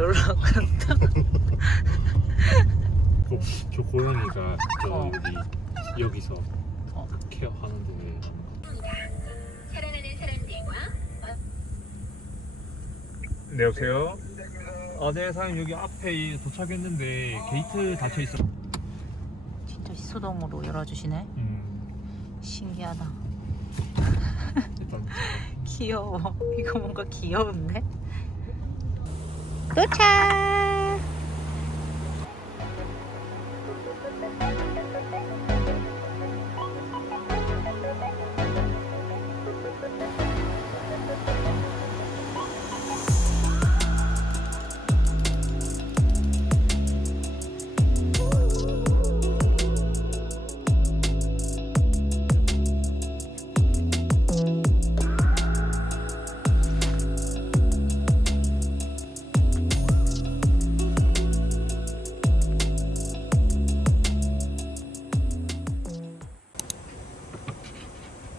롤러코스터. 저 고양이가 저 여기서 케어하는데 왜 사랑하는 사람들과 네, 여보세요? 네, 사장님 여기 앞에 도착했는데 게이트 닫혀 있어. 진짜 수동으로 열어주시네. 신기하다. 일단 귀여워. 이거 뭔가 귀여운데? 도착!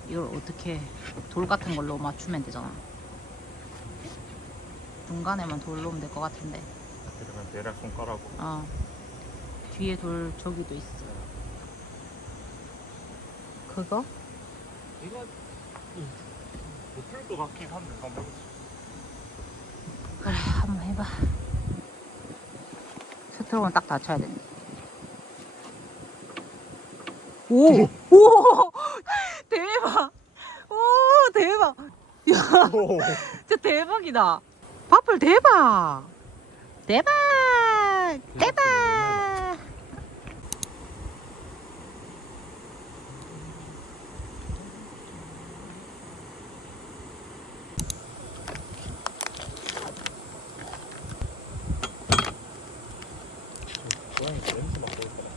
이걸 어떻게 돌 같은 걸로 맞추면 되잖아. 중간에만 돌 놓으면 될 것 같은데. 이러면 대략 손가락으로. 뒤에 돌 저기도 있어. 그거? 이거 못풀 것 같긴 한데 한번 해보자. 그래, 한번 해봐. 스트로크는 딱 닫혀야 된대. 오! 오! 대박! 오, 대박! 야, 진짜 대박이다. 바풀 대박! 대박! 대박! 고양이 냄새 맡고 있더라.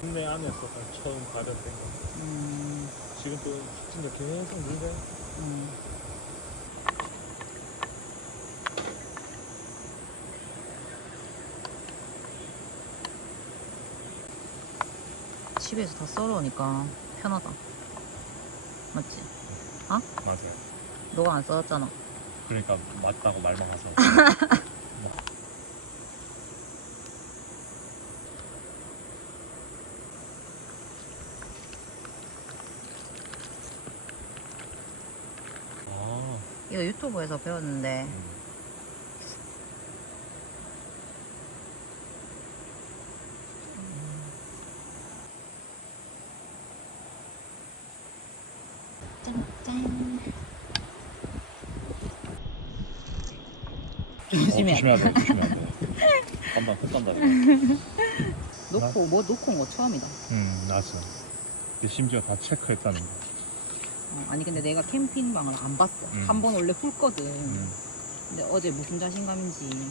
국내 안에서 처음 발현된 거. 지금 또 진짜 계속 물대. 집에서 다 썰어오니까 편하다. 맞지? 맞아요. 너가 안 썰었잖아. 그러니까 맞다고 말만 하죠. 이거 유튜브에서 배웠는데 짠짠. 조심해야 돼. 조심해야 돼. 한번 훅간다. 놓고 온 거 처음이다. 맞아. 심지어 다 체크했다는 거. 아니 근데 내가 캠핑방을 안 봤어. 한 번 원래 훑거든. 근데 어제 무슨 자신감인지.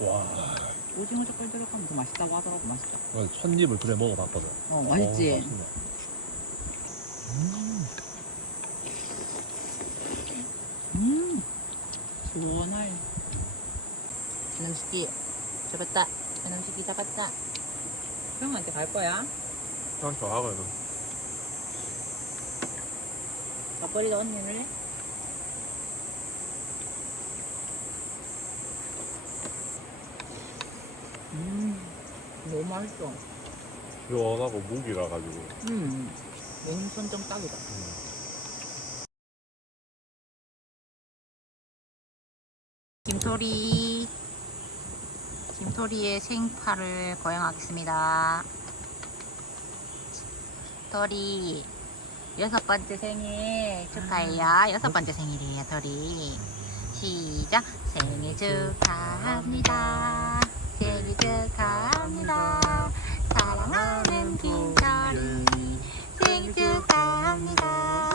와. 오징어 젓갈 들어가면 더 맛있다고 하더라고. 맛있다. 첫 입을 그래 먹어봤거든. 맛있지? 맛있네. 시원할. 이놈시키 잡았다. 이놈시키 잡았다. 형한테 갈 거야? 난 좋아하거든. 밥벌이도 언니를. 너무 맛있어. 시원하고 무기라 가지고. 너무 선정 딱이다. 김토리의 생파를 거행하겠습니다. 토리 6번째 생일 축하해요. 6번째 생일이에요, 토리. 시작. 생일 축하합니다. 생일 축하합니다. 사랑하는 김토리 생일 축하합니다.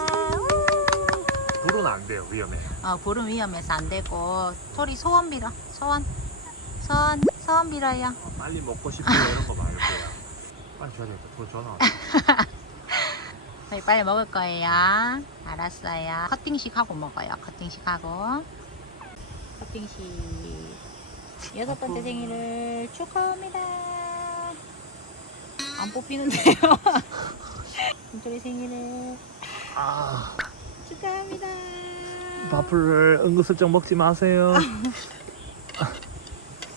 불은 안 안 돼요. 위험해. 불은 위험해서 안 되고. 토리 소원 빌어. 소원 빌어요. 빨리 먹고 싶어요 이런 거 말고요. 빨리 줘야 되겠다. 더 전화 왔어. 저희 빨리 먹을 거예요. 알았어요. 커팅식 하고 먹어요. 커팅식 하고. 커팅식. 6번째 생일을 축하합니다. 안 뽑히는데요. 김토리 생일을 축하합니다. 밥을 은근슬쩍 먹지 마세요.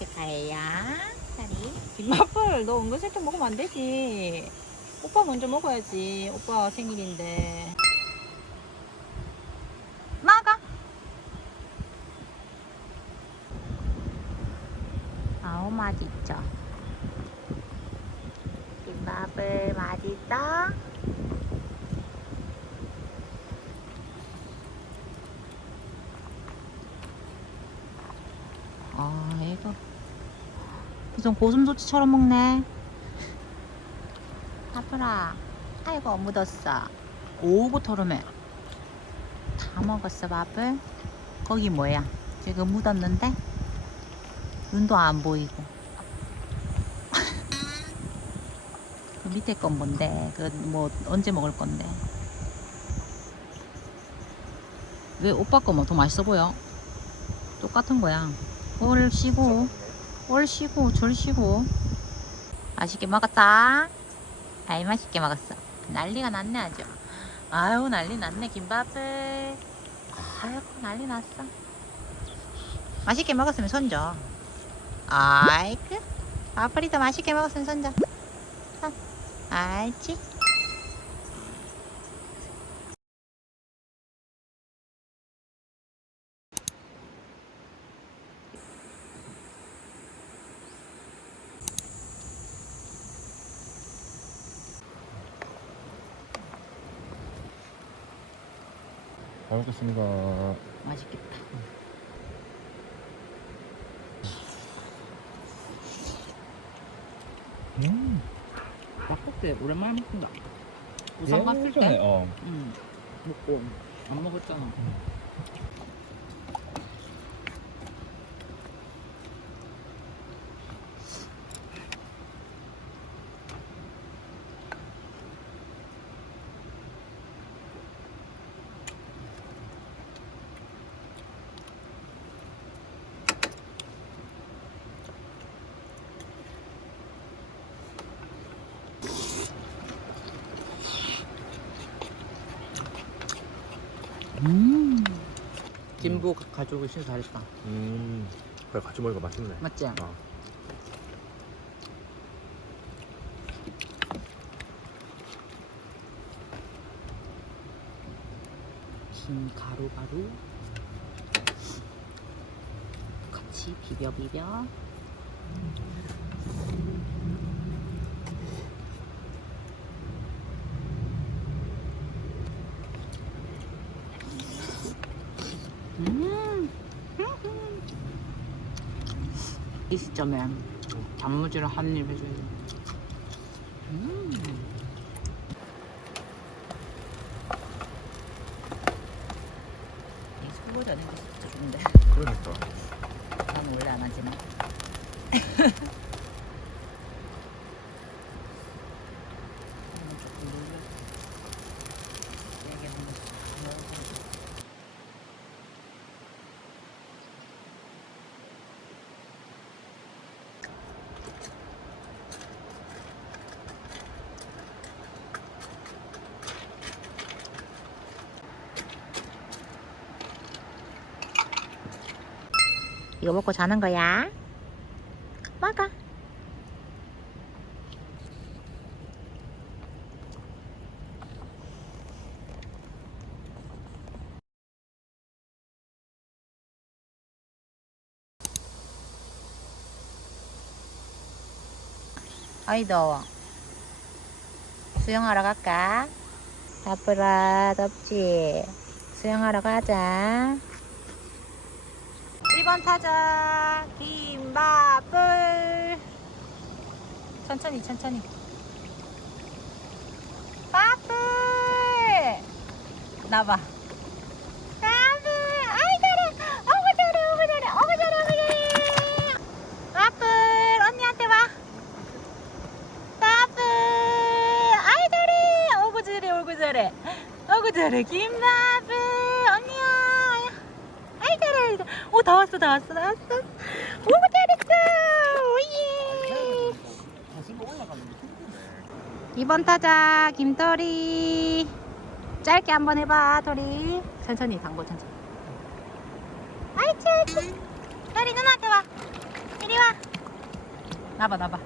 축하해요. 다리. 김밥을 너 은근슬쩍 먹으면 안 되지. 오빠 먼저 먹어야지. 오빠 생일인데. 먹어. 아우 맛있죠. 김밥을 맛있어. 얘도 무슨 고슴도치처럼 먹네. 아프라. 아이고 묻었어. 오고 토름해. 다 먹었어 밥을. 거기 뭐야? 지금 묻었는데 눈도 안 보이고. 그 밑에 건 뭔데? 그 뭐 언제 먹을 건데? 왜 오빠 거면 더 맛있어 보여? 똑같은 거야. 올 쉬고 절 쉬고. 맛있게 먹었다. 아이 맛있게 먹었어. 난리가 났네 아주. 아유 난리 났네 김밥을. 아이고 난리 났어. 맛있게 먹었으면 손줘. 아이고 아프리도 맛있게 먹었으면 손줘. 알지? 잘 먹겠습니다. 맛있겠다. 막국수 오랜만에 먹는다. 부산 갔을 때 먹고 안 먹었잖아. 진부 가지고 진짜 잘했다. 그래 같이 먹으니까 맛있네. 맞지? 진 가루가루 같이 비벼. 이 시점에 단무지를 한 입 해줘야 돼. 이 설거지 안 해도 진짜 좋은데. 그러니까. 나는 원래 안 하지만. 조금 눌러서 세게 한번 넣어서. 이거 먹고 자는 거야. 먹어. 아이 더워. 수영하러 갈까? 아프라 덥지? 수영하러 가자. 1번 타자 김밥을. 천천히 밥을 나봐. 밥을 잘해. 어구 잘해. 김바브 언니야. 아이 잘해. 오 다 왔어. 오구 잘했어. 오예. 이번 타자 김토리. 짧게 한번 해봐 토리. 천천히 당고 천천히. 아이치. 토리 누나한테 와. 이리 와. 나봐.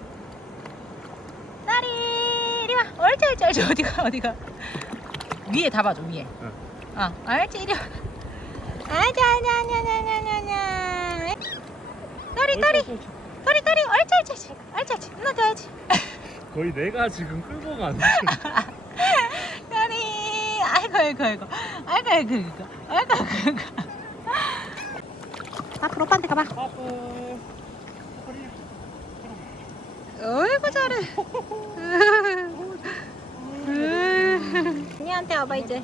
토리 이리 와. 옳지. 어디가. 위에 잡아줘 위에. 응. 옳지 이리 와. 아냐. 토리. 옳지. 누나 줘야지. 거의 내가 지금 끌고 가는 토리. 아이고. 앞으로 오빠한테 가봐. 어이구 잘해. 언니한테 와봐 이제.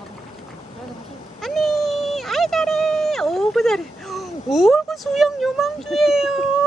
언니, 아이 잘해. 오구 잘해. 오구 수영 요망주예요.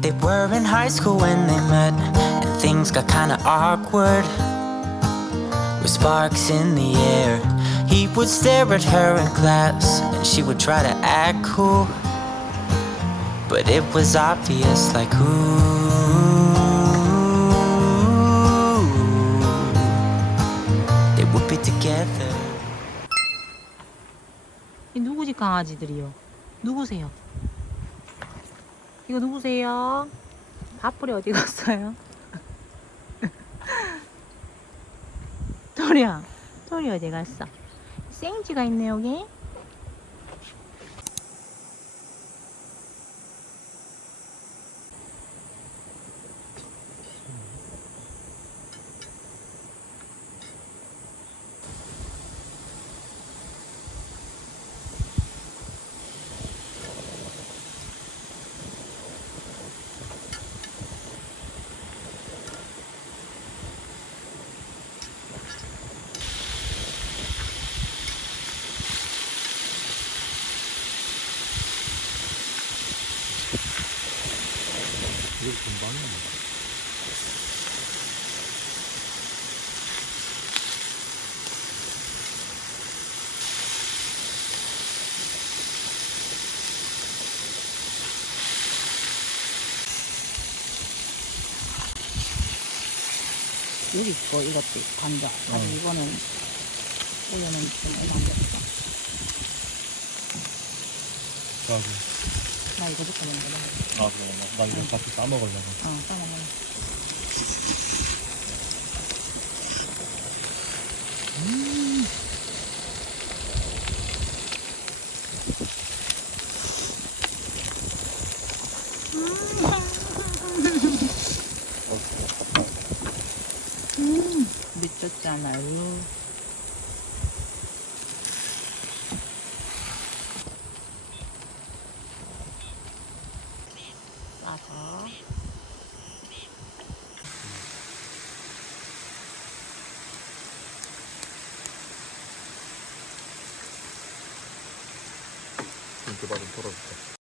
They were in high school when they met, and things got kinda awkward. With sparks in the air, he would stare at her in class, and she would try to act cool. But it was obvious, like, ooh, they would be together. 이 누구 집 강아지들이요? 누구세요? 이거 누구세요? 밥풀이 어디 갔어요? 토리야, 토리 어디 갔어? 생쥐가 있네 여기. 이거 금방이네. 여기 있고 이것도 감자. 아직 이거는 올려는 좀 얼마 안 됐어. 나도. 나 이거 부터 먹는 거야. 나 이거 같이 싸먹으려고. 싸먹어. 미쳤잖아요. 싸서. 이렇게 좀 털어줄게.